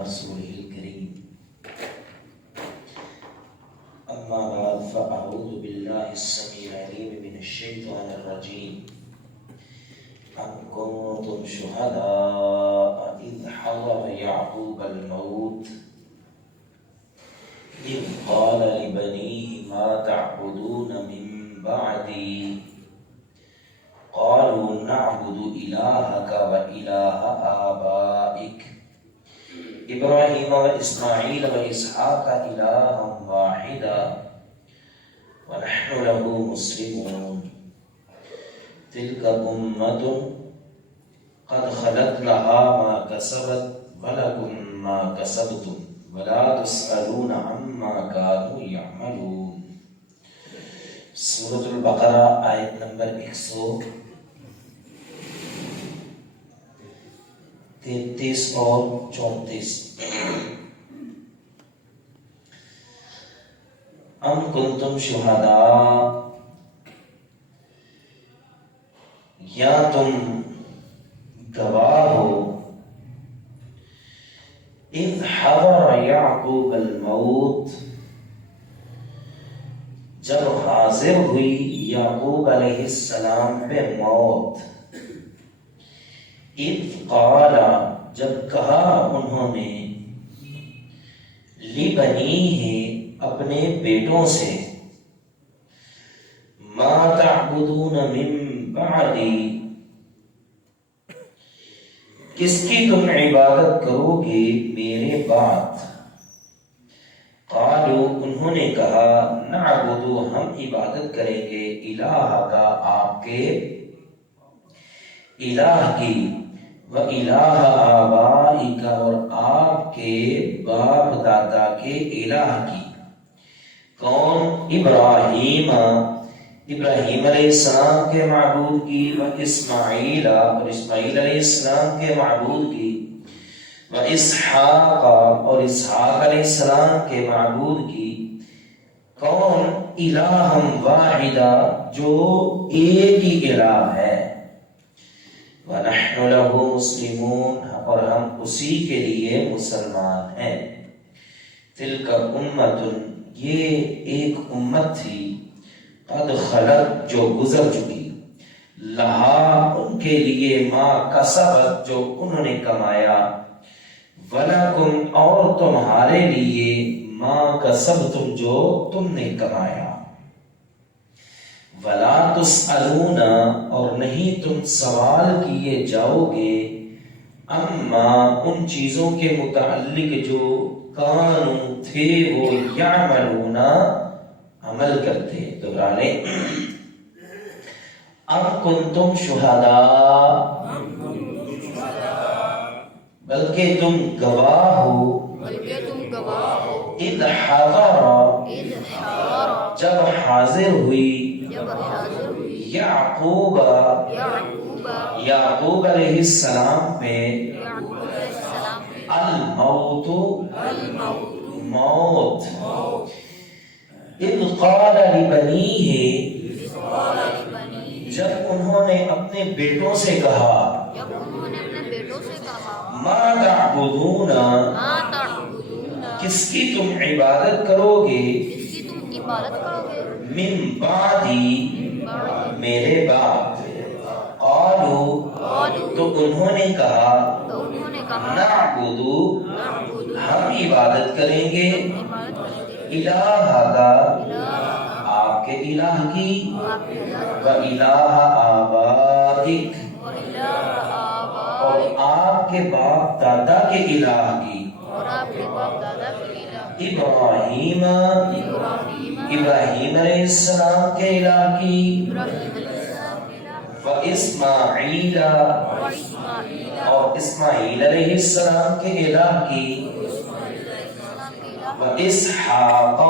رسوله الكريم أما بعد فأعوذ بالله السميع العليم من الشيطان الرجيم أم كنتم شهداء إذ حضر يعقوب الموت إذ قال لبنيه ما تعبدون من بعدي قالوا نعبد إلهك وإله آبائك إبراهيم وإسماعيل وإسحاق إلها واحدا ونحن له مسلمون تلك أمة قد خلت لها ما كسبت ولكم ما كسبتم ولا تسألون عما كانوا يعملون. سورة البقرہ آیت نمبر 133 اور 34. ام کنتم شہداء، یا تم گواہ ہو، اذ حضر یعقوب الموت، جب حاضر ہوئی یعقوب علیہ السلام پہ موت، اذ قال، جب کہا انہوں نے، لبنیہ، اپنے بیٹوں سے، ما تعبدون من بعدی، کس کی تم عبادت کرو گے میرے بعد. قالوا، انہوں نے کہا، نعبدو، ہم عبادت کریں گے، الہ کا، آپ کے الہ کی، وَإِلَٰهَ آبَائِكَ، اور آپ کے باپ دادا کے الہ کی. کون؟ ابراہیم، ابراہیم علیہ السلام کے معبود کی، وَإِسماعیل، اور اسماعیل علیہ السلام کے معبود کی، وَإِسْحَاقَ، اور اسحاق علیہ السلام کے معبود کی. کون؟ الہم واحدہ، جو ایک ہی الہ ہے. وَنَحْنُ لَهُ مُسْلِمُونَ، اور ہم اسی کے لیے مسلمان ہیں. تِلْكَ أُمَّةٌ، یہ ایک امت تھی، قد خلت، جو گزر چکی، لہا، ان کے لیے، ما کسبت، جو انہوں نے کمایا، وَلَكُمْ، اور تمہارے لیے، ما کسبتم، جو تم نے کمایا. وَلَا تُسْأَلُونَ، اور نہیں تم سوال کیے جاؤ گے، اما، ان چیزوں کے متعلق جو کانوا، تھے وہ، یعملون، عمل کرتے. دوبارہ لیں. ام کنتم شہداء، بلکہ تم گواہ ہو، اذ حضر، جب حاضر ہوئی، یعقوب، یعقوب علیہ السلام پہ، الموت، موت، اذ قال لبنیہ، جب انہوں نے اپنے بیٹوں سے کہا، ما تعبدون، کس کی تم عبادت کرو گے، من بعدی، میرے بعد. قالوا، تو انہوں نے کہا، نعبدو، ہم عبادت کریں گے، الہ کا، آپ کے الہ کی، وَإِلَٰهَ آبَائِكَ، اور آپ کے باپ دادا کے الہ کی، ابراہیم، ابراہیم علیہ السلام کے الہ کی، وَإِسْمَاعِيلَ، اور اسماعیل علیہ السلام کے الہ کی، وَإِسْحَاقَ،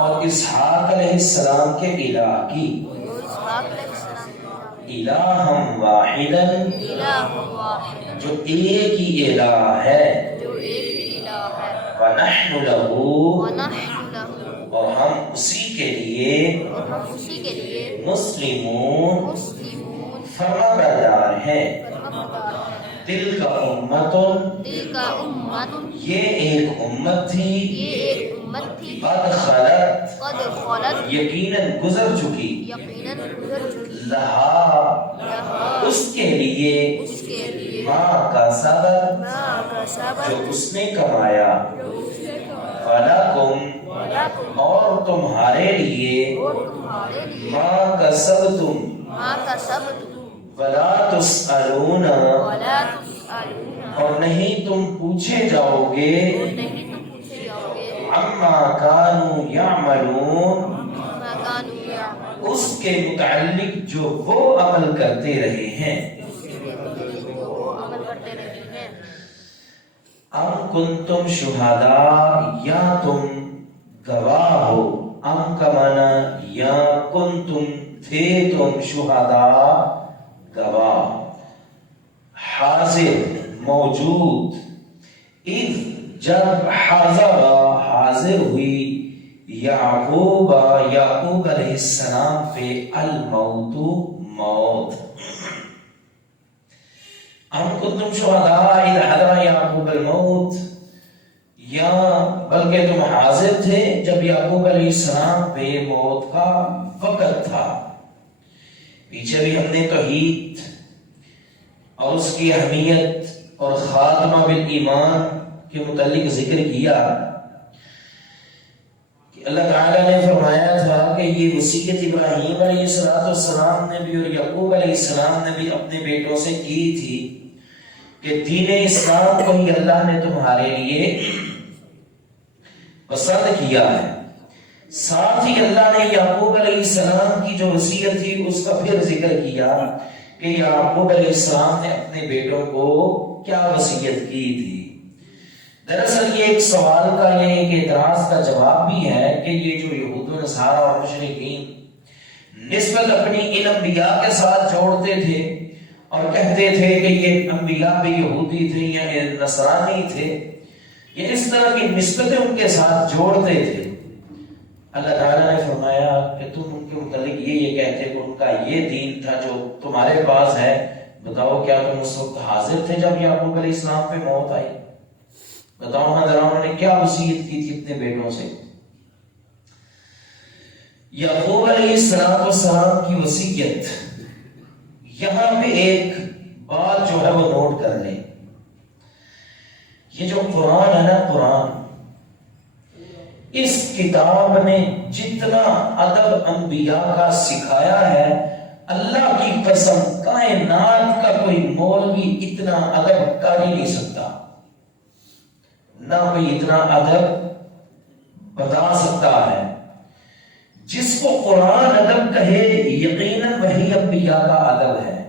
اور اسحاق علیہ السلام کے الہ کی. الہم واحدا، جو ایک ہی الہ ہے. وَنَحْنُ لَهُ، اور ہم اسی کے لیے، مسلمون، فرما بردار ہیں. تلک امت، یہ ایک امت تھی، قد خلت، یقیناً گزر چکی، لہا، اس کے لیے، ما کا سبب، جو اس نے کمایا، ولکم، اور تمہارے لیے، ما کسبتم، ولا تسألون، اور نہیں تم پوچھے جاؤ گے، عما کانوا یعملون، اس کے متعلق جو وہ عمل کرتے رہے ہیں۔ ام کنتم شہداء، یا تم گواہ ہو، ام کا معنی یا کنتم، تھے تم، شہداء گواہ، حاضر موجود، اذ جب، حاضر ہوئی، یعقوب علیہ السلام پہ، الموت، موت۔ ام کنتم شہداء اذ حضر یعقوب الموت، یا بلکہ تم حاضر تھے جب یعقوب علیہ السلام پہ موت کا وقت تھا۔ پیچھے بھی ہم نے توحید اور اس کی اہمیت اور خاتمہ بالایمان کے متعلق ذکر کیا کہ اللہ تعالیٰ نے فرمایا تھا کہ یہ وصیت ابراہیم علیہ السلام نے بھی اور یعقوب علیہ السلام نے بھی اپنے بیٹوں سے کی تھی کہ دین اسلام کو ہی اللہ نے تمہارے لیے پسند کیا ہے۔ ساتھ ہی اللہ نے یعقوب علیہ السلام کی جو وصیت تھی اس کا پھر ذکر کیا کہ یعقوب علیہ السلام نے اپنے بیٹوں کو کیا وصیت کی تھی۔ دراصل یہ ایک سوال کا، یہ ایک اعتراض کا جواب بھی ہے کہ یہ جو یہود و نصارہ اور مشرکین نسبت اپنی ان انبیاء کے ساتھ جوڑتے تھے اور کہتے تھے کہ یہ انبیاء بھی یہودی تھے یا نصرانی تھے، یہ اس طرح کی نسبتیں ان کے ساتھ جوڑتے تھے۔ اللہ تعالیٰ نے فرمایا کہ تم ان کے متعلق یہ کہتے کہ ان کا یہ دین تھا جو تمہارے پاس ہے، بتاؤ کیا تم اس وقت حاضر تھے جب یعقوب علیہ السلام پہ موت آئی؟ بتاؤ ہاں ذرا انہوں نے کیا وصیت کی تھی اپنے بیٹوں سے؟ یعقوب علیہ السلام کی وصیت، یہاں پہ ایک بات جو ہے وہ نوٹ کر لیں، یہ جو قرآن ہے نا، قرآن، اس کتاب نے جتنا ادب انبیاء کا سکھایا ہے، اللہ کی قسم کائنات کا کوئی مولوی اتنا ادب کر ہی نہیں سکتا، نہ کوئی اتنا ادب بتا سکتا ہے۔ جس کو قرآن ادب کہے یقیناً وہی انبیاء کا ادب ہے،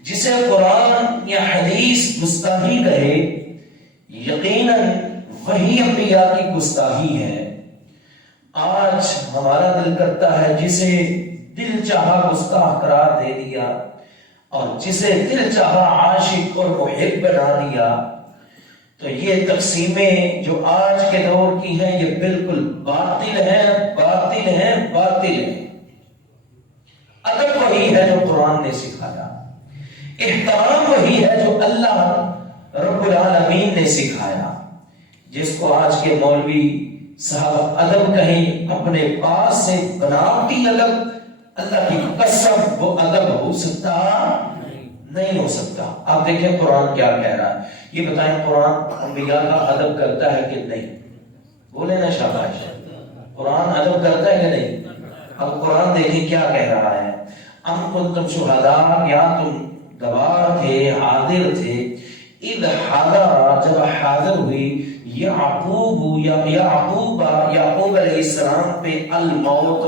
جسے قرآن یا حدیث گستاخی کہے یقیناً وہی انبیاء کی گستاخی ہے۔ آج ہمارا دل کرتا ہے جسے دل چاہا گستاخ قرار دے دیا اور جسے دل چاہا عاشق اور محب بنا دیا، تو یہ تقسیمیں جو آج کے دور کی ہیں یہ بالکل باطل ہیں، باطل ہیں، باطل ہیں۔ ادب وہی ہے جو قرآن نے سکھایا، احترام وہی ہے جو اللہ رب العالمین نے سکھایا۔ جس کو آج کے مولوی صاحب ادب کہیں اپنے پاس سے بناوٹی ادب، اللہ کی قسم وہ ادب ہو سکتا نہیں ہو سکتا۔ آپ دیکھیں قرآن کیا کہہ رہا ہے، یہ بتائیں قرآن انبیاء کا ادب کرتا ہے کہ نہیں؟ بولے نا شاباش، قرآن ادب کرتا ہے کہ نہیں؟ اب قرآن دیکھیں کیا کہہ رہا ہے، ام کنتم شہداء، یا تم گواہ تھے، حاضر تھے، اذ حضر، جب حاضر ہوئی، یعقوب علیہ السلام پہ، الموت،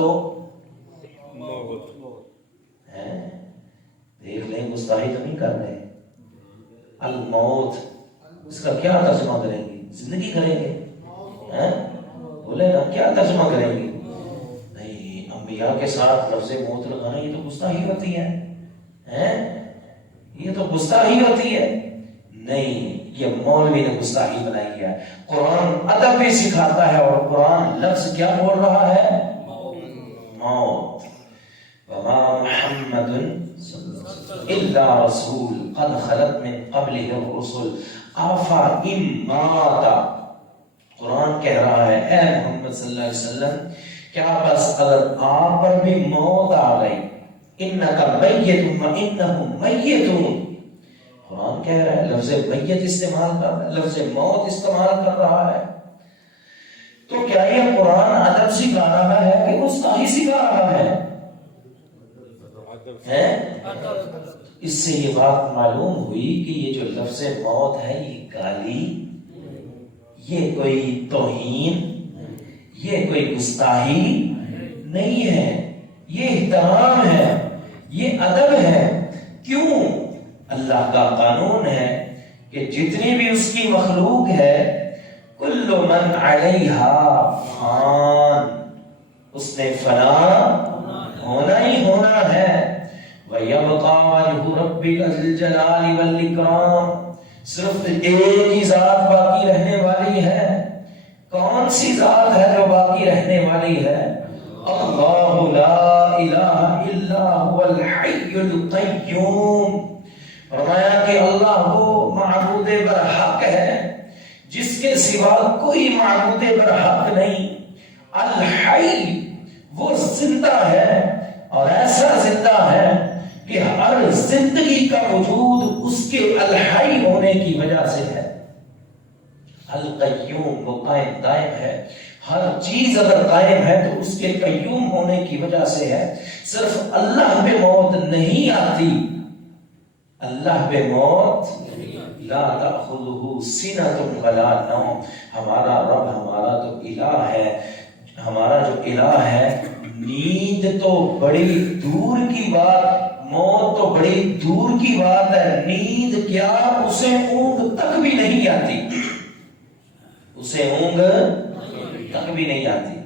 دیکھ لیں گستاخی تو نہیں کر رہے، الموت اس کا کیا ترجمہ کریں گے؟ زندگی کریں گے؟ بولے نا کیا ترجمہ کریں گے؟ نہیں، انبیاء کے ساتھ لفظ موت لگانا یہ تو گستاخی ہوتی ہے، یہ تو گستاخی ہوتی ہے۔ نہیں، یہ مولوی نے گستاخی بنائی ہے۔ قرآن ادب بھی سکھاتا ہے اور قرآن لفظ کیا بول رہا ہے؟ موت۔ وما محمد الا رسول قد خلت من قبله الرسل افان مات. قرآن کہہ رہا ہے اے محمد صلی اللہ علیہ وسلم کیا بس اگر آپ پر بھی موت آ گئی انک میت وانہم میتون. قرآن کہہ رہا ہے لفظ میت استعمال کر رہا ہے, لفظ موت استعمال کر رہا ہے. تو کیا یہ قرآن ادب سکھا رہا ہے کہ گستاخی سکھا رہا ہے؟ اس سے یہ بات معلوم ہوئی کہ یہ جو لفظ موت ہے یہ گالی, یہ کوئی توہین, یہ کوئی گستاخی نہیں ہے, یہ احترام ہے, یہ ادب ہے. کیوں؟ اللہ کا قانون ہے کہ جتنی بھی اس کی مخلوق ہے کل من علیہا فان, اس نے فنا ہونا ہی ہونا ہے. وَيَبْقَى وَجْهُ رَبِّكَ ذِي الْجَلَالِ وَالْإِكْرَامِ, صرف ایک ہی ذات باقی رہنے والی ہے. کون سی ذات ہے جو باقی رہنے والی ہے؟ اللہ لا الہ الا هو الحی القیوم. فرمایا کہ اللہ وہ معبود برحق ہے جس کے سوا کوئی معبود برحق نہیں. الحی وہ زندہ ہے اور ایسا زندہ ہے کہ ہر زندگی کا وجود اس کے الحی ہونے کی وجہ سے ہے. القیوم وہ قائم دائم ہے, ہر چیز اگر قائم ہے تو اس کے قیوم ہونے کی وجہ سے ہے. صرف اللہ پہ موت نہیں آتی, اللہ پہ موت لا تأخذہ سنۃ ولا نوم. ہمارا رب ہمارا تو الہ ہے, ہمارا جو الہ ہے نیند تو بڑی دور کی بات, موت تو بڑی دور کی بات ہے. نیند کیا اسے اونگ تک بھی نہیں آتی, اسے اونگ تک بھی نہیں آتی.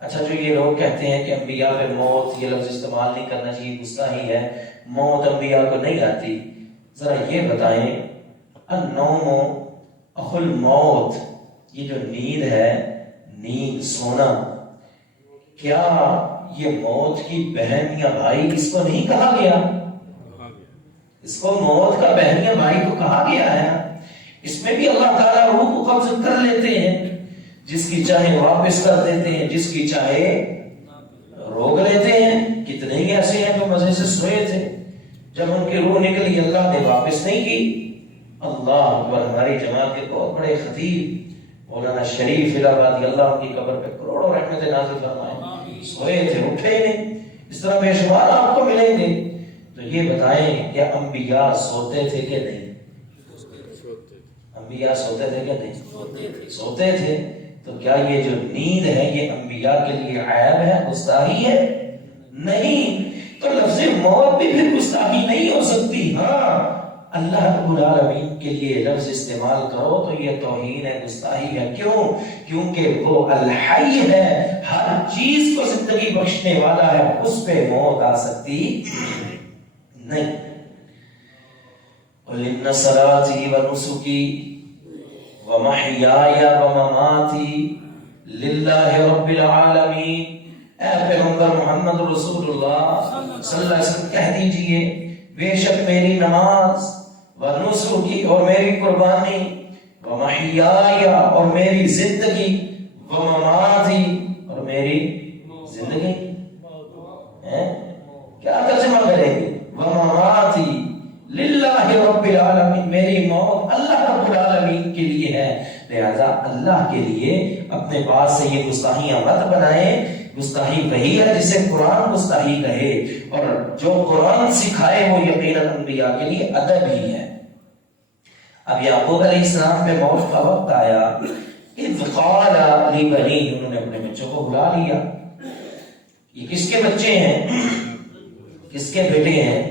اچھا جو یہ لوگ کہتے ہیں کہ انبیاء پہ موت یہ لفظ استعمال نہیں کرنا چاہیے, گستاخی ہے, موت انبیاء کو نہیں آتی, ذرا یہ بتائیں النوم اخو الموت, یہ جو نیند ہے, نیند سونا, کیا یہ موت کی بہن یا بھائی اس کو نہیں کہا گیا؟ اس کو موت کا بہن یا بھائی تو کہا گیا ہے. اس میں بھی اللہ تعالیٰ روح کو قبض کر لیتے ہیں, جس کی چاہے واپس کر دیتے ہیں, جس کی چاہے روک لیتے ہیں. کتنے ہی ایسے ہیں جو مزے سے سوئے تھے, جب ان کی روح نکلی اللہ نے واپس نہیں کی. اللہ اکبر. ہماری جماعت کے بہت بڑے خطیب مولانا شریف الہ آبادی اللہ ان کی قبر پہ کروڑوں رحمت نازل فرمائے, سوئے تھے اٹھے نہیں. اس طرح بے شمار آپ کو ملیں گے. تو یہ بتائیں کہ انبیاء سوتے تھے کہ نہیں؟ انبیاء سوتے تھے کہ نہیں؟ سوتے تھے. تو کیا یہ جو نیند ہے یہ انبیاء کے لیے عیب ہے, گستاخی ہے؟ نہیں. تو لفظ موت بھی پھر گستاخی نہیں ہو سکتی. ہاں اللہ رب العالمین کے لیے لفظ استعمال کرو تو یہ توہین ہے, گستاخی ہے. کیوں؟ کیونکہ وہ الحی ہے, ہر چیز کو زندگی بخشنے والا ہے, اس پہ موت آ سکتی نہیں. قل ان صلاتی ونسکی ومحیای ومماتی للہ رب العالمین. اے پیغمبر محمد رسول اللہ صلی اللہ علیہ وسلم کہہ دیجئے بے شک میری نماز ونسکی اور میری قربانی ومحیای اور میری زندگی ومماتی اور میری زندگی کیا ترجمہ کریں گے؟ ومماتی للہ رب العالمین, میری موت اللہ رب العالمین کے لیے ہے. لہذا اللہ کے لیے اپنے پاس سے یہ گستاخیاں مت بنائیں. گستاخی وہی ہے جسے قرآن گستاخی کہے, اور جو قرآن سکھائے وہ یقیناً انبیاء کے لیے ادب ہی ہے. اب یعقوب علیہ السلام پہ موت کا وقت آیا, اذ قال لبنیہ, انہوں نے اپنے بچوں کو بلا لیا. یہ کس کے بچے ہیں؟ کس کے بیٹے ہیں؟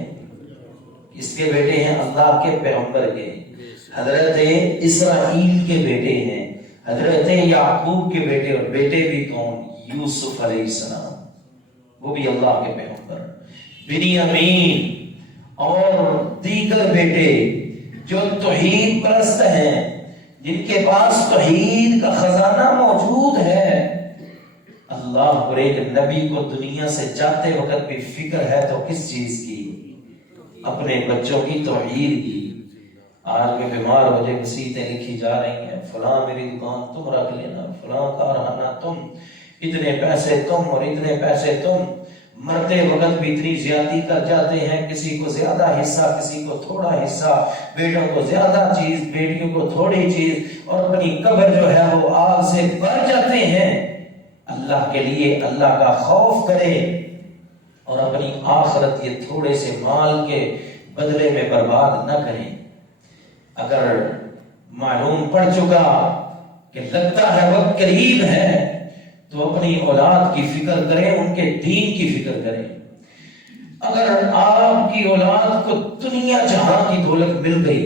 کس کے بیٹے ہیں؟ اللہ کے پیغمبر کے, حضرت اسرائیل کے بیٹے ہیں, حضرت یعقوب کے بیٹے. اور بیٹے بھی کون؟ یوسف علیہ السلام, وہ بھی اللہ کے پیغمبر. بنیامین اور دیگر بیٹے جو توحید پرست ہیں, جن کے پاس توحید کا خزانہ موجود ہے. اللہ پر ایک نبی کو دنیا سے جاتے وقت بھی فکر ہے تو کس چیز کی؟ اپنے بچوں کی توحید کی. آج میں بیمار ہو جائے وصیتیں لکھی جا رہی ہیں، فلاں میری دکان تم رکھ لینا، فلاں کارخانہ تم، اتنے پیسے تم اور اتنے پیسے تم. مرتے وقت بھی اتنی زیادتی کر جاتے ہیں، کسی کو زیادہ حصہ، کسی کو تھوڑا حصہ، بیٹوں کو زیادہ چیز، بیٹیوں کو تھوڑی چیز، اور اپنی قبر جو ہے وہ آگ سے بھر جاتے ہیں. اللہ کے لیے اللہ کا خوف کرے اور اپنی آخرت یہ تھوڑے سے مال کے بدلے میں برباد نہ کریں. اگر معلوم پڑ چکا کہ لگتا ہے وقت قریب ہے تو اپنی اولاد کی فکر کریں، ان کے دین کی فکر کریں. اگر آپ کی اولاد کو دنیا جہاں کی دولت مل گئی،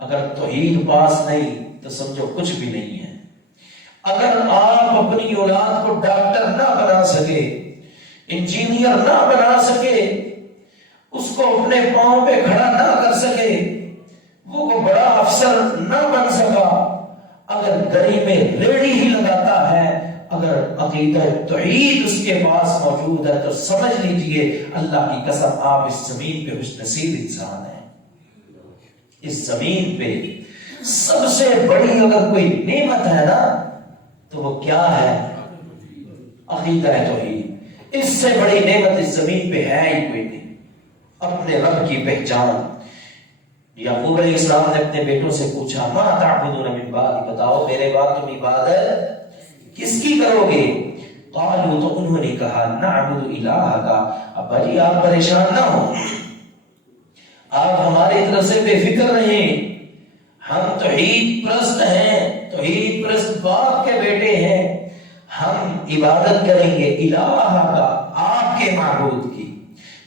اگر توحید پاس نہیں تو سمجھو کچھ بھی نہیں ہے. اگر آپ اپنی اولاد کو ڈاکٹر نہ بنا سکے، انجینئر نہ بنا سکے، اس کو اپنے پاؤں پہ کھڑا نہ کر سکے، وہ کو بڑا افسر نہ بن سکا، اگر گلی میں ریڑھی ہی لگاتا ہے، اگر عقیدہ توحید اس کے پاس موجود ہے تو سمجھ لیجئے اللہ کی قسم آپ اس زمین پہ خوش نصیب انسان ہیں. اس زمین پہ سب سے بڑی اگر کوئی نعمت ہے نا تو وہ کیا ہے؟ عقیدہ توحید. اس سے بڑی نعمت اس زمین پہ ہے ہی کوئی نہیں. اپنے رب کی پہچان. یعقوب علیہ السلام نے اپنے بیٹوں سے پوچھا ما تعبدون من بعد، بتاؤ میرے بعد تم عبادت کس کی کرو گے؟ قالوا، تو انہوں نے کہا نعبد الہک. ابا جی آپ پریشان نہ ہو، آپ ہماری طرف سے بے فکر رہیں، ہم توحید پرست ہیں، توحید پرست باپ کے بیٹے ہیں. ہم عبادت کریں گے الہک، آپ کے معبود کی،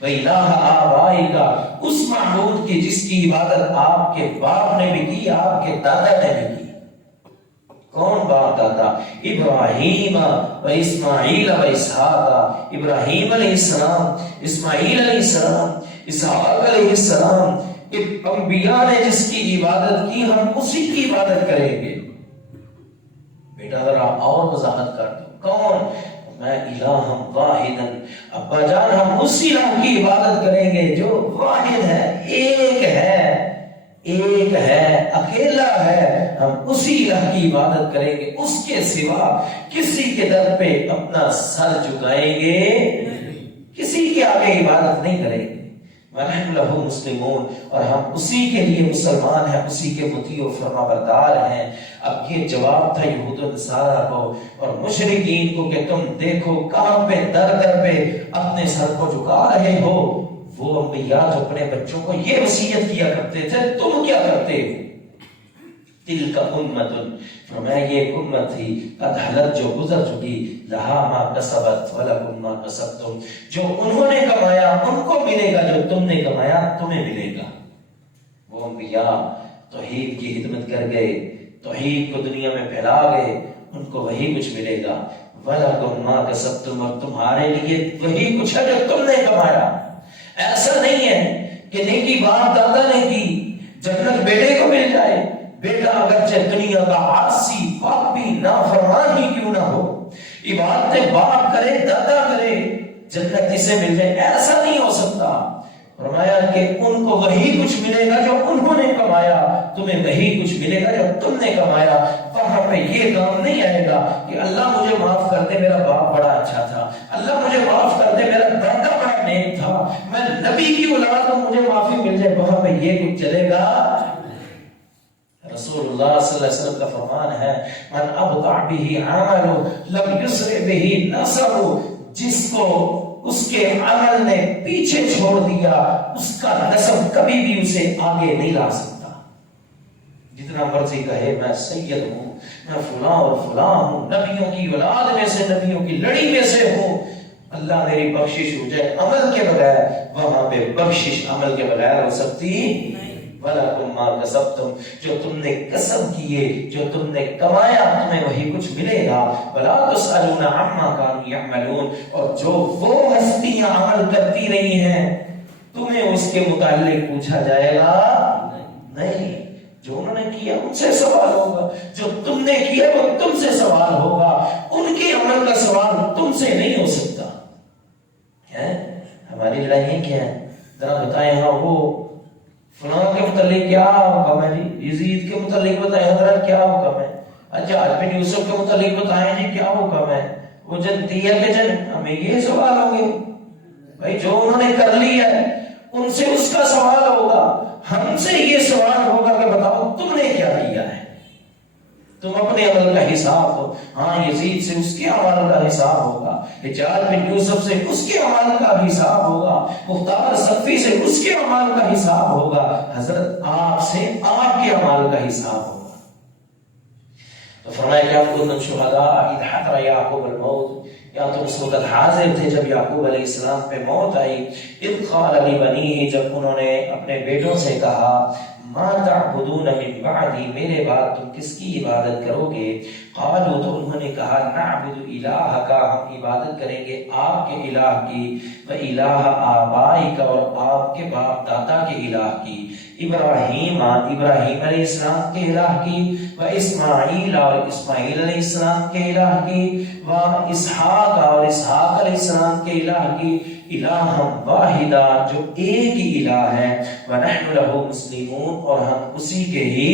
وَإِلَٰهَ آبَائِكَ، اس معبود کی جس کی عبادت آپ کے باپ نے بھی کی، آپ کے دادا نے بھی کی. کون باپ دادا؟ ابراہیم و اسماعیل و اسحاق. ابراہیم علیہ السلام، اسماعیل علیہ السلام، اسحاق علیہ السلام، انبیاء نے جس کی عبادت کی ہم اسی کی عبادت کریں گے. بیٹا ذرا اور وضاحت کر دو، کون؟ میں الہ واحد. ابا جان ہم اسی الہ کی عبادت کریں گے جو واحد ہے، ایک ہے، ایک ہے، اکیلا ہے. ہم اسی الہ کی عبادت کریں گے، اس کے سوا کسی کے در پہ اپنا سر جھکائیں گے، کسی کے آگے عبادت نہیں کریں گے. وَنَحْنُ لَهُ مُسْلِمُونَ، اور ہم اسی کے لیے مسلمان ہیں، اسی کے مطیع و فرما بردار ہیں. اب یہ جواب تھا یہود و نصارہ کو اور مشرکین کو کہ تم دیکھو کہاں پہ در در پہ اپنے سر کو جھکا رہے ہو. وہ انبیاء جو اپنے بچوں کو یہ وصیت کیا کرتے تھے، تم کیا کرتے ہو؟ تلک امت، فرمایا یہ ایک امت تھی، قد حلت جو گزر چکی، لہا ما کسبت ولکم ما کسبتم، جو انہوں نے کمایا ان کو ملے گا، جو تم نے کمایا تمہیں ملے گا. وہ انبیاء توحید کی خدمت کر گئے، توحید کو دنیا میں پھیلا گئے، ان کو وہی کچھ ملے گا. وَلَكُمْ مَا كَسَبْتُمْ، اور تمہارے لیے وہی کچھ ہے جو تم نے کمایا. ایسا نہیں ہے کہ نیکی باپ دادا نے کی جنت بیٹے کو مل جائے. بیٹا اگرچہ دنیا کا عاصی پاپی نافرمان ہی کیوں نہ ہو، عبادت باپ کرے دادا کرے، جنت اسے مل جائے، ایسا نہیں ہو سکتا. فرمایا کہ ان کو وہی کچھ ملے گا جو انہوں نے کمایا، تمہیں وہی کچھ ملے گا جو تم نے کمایا. وہاں پہ یہ کام نہیں آئے گا کہ اللہ مجھے معاف کر دے میرا باپ بڑا اچھا تھا، اللہ مجھے معاف کر دے میرا دادا بڑا نیک تھا، میں نبی کی اولاد ہوں مجھے معافی مل جائے. وہاں پہ یہ کچھ چلے گا؟ رسول اللہ صلی اللہ علیہ وسلم کا فرمان ہے من ابطأ به عمل لم يسرع به نسب، جس کو اس کے عمل نے پیچھے چھوڑ دیا اس کا نسب کبھی بھی اسے آگے نہیں لا سکتا. جتنا مرضی کہے میں سید ہوں، میں فلاں اور فلاں ہوں، نبیوں کی اولاد میں سے، نبیوں کی لڑی میں سے ہوں، اللہ میری بخشش ہو جائے عمل کے بغیر، وہاں پہ بخشش عمل کے بغیر ہو سکتی نہیں. وَلَكُمْ مَا كَسَبْتُمْ، جو تم نے کسب کیے، جو تم نے کمایا تمہیں وہی کچھ ملے گا. وَلَا تُسْأَلُونَ عَمَّا كَانُوا يَعْمَلُونَ، اور جو وہ ہستیاں عمل کرتی رہی ہیں تمہیں اس کے متعلق پوچھا جائے گا نہیں. جو انہوں نے کیا ان سے سوال ہوگا، جو تم نے کیا وہ تم سے سوال ہوگا، ان کے عمل کا سوال تم سے نہیں ہو سکتا. ہماری لڑائیاں کیا ہیں ذرا بتائیں؟ ہاں وہ فلاں کے متعلق کیا حکم ہے جی، یزید کے متعلق بتائیں حضرت کیا حکم ہے، حجاج بن یوسف کے متعلق بتائیں جی کیا حکم ہے، وہ جنتی ہے کہ جن، ہمیں یہ سوال ہوں گے بھائی جو انہوں نے کر لیا ہے ان سے اس کا سوال ہوگا، ہم سے یہ سوال ہوگا کہ بتاؤ تم نے کیا کیا ہے، تم اپنے عمل کا حساب ہو، ہاں یزید سے اس کے عمل کا حساب ہوگا، حجاج بن یوسف سے اس کے عمل کا حساب ہوگا، مختار صفی سے اس کے عمل کا حساب ہوگا، حضرت آپ سے آپ کے عمل کا حساب ہوگا۔ تو فرمایا کہ آپ کو شہداء اذ حضر یعقوب الموت، یا تم اس وقت حاضر تھے جب یعقوب علیہ السلام پہ موت آئی، اذ قال لبنیہ، جب انہوں نے اپنے بیٹوں سے کہا، ما تعبدون من بعدی، میرے بعد تم کس کی عبادت کرو گے، قالوا، تو انہوں نے کہا، نعبد الہک، ہم عبادت کریں گے آپ کے الہ کی، و الہ آبائک، اور آپ کے باپ دادا کے الہ کی، ابراہیم علیہ السلام کے الہ کی، و اسماعیل، اور اسماعیل علیہ السلام کے الہ کی، و اسحاق، اور اسحاق علیہ السلام کے الہ کی، الہ واحدہ، جو ایک ہی الہ ہے، وَنَحْنُ لَهُ مُسْلِمُونَ، اور ہم اسی کے ہی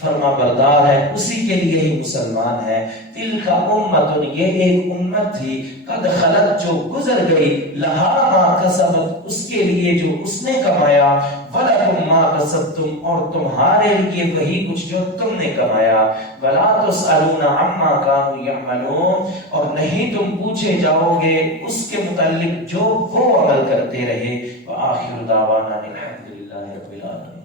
فرما بردار ہے، اسی کے لیے ہی مسلمان ہے، تِلْكَ أُمَّةٌ، یہ ایک امت تھی، قد خلت، جو گزر گئی، لَهَا مَا كَسَبَتْ، اس کے لیے جو اس نے کمایا، وَلَكُمْ مَا كَسَبْتُمْ، اور تمہارے لیے وہی کچھ جو تم نے کمایا، وَلَا تُسْأَلُونَ عَمَّا كَانُوا يَعْمَلُونَ، اور نہیں تم پوچھے جاؤ گے اس کے متعلق جو وہ عمل کرتے رہے، وَآخِرُ دَعْوَانَا الْحَمْدُ لِلَّهِ رَبِّ الْعَالَمِينَ۔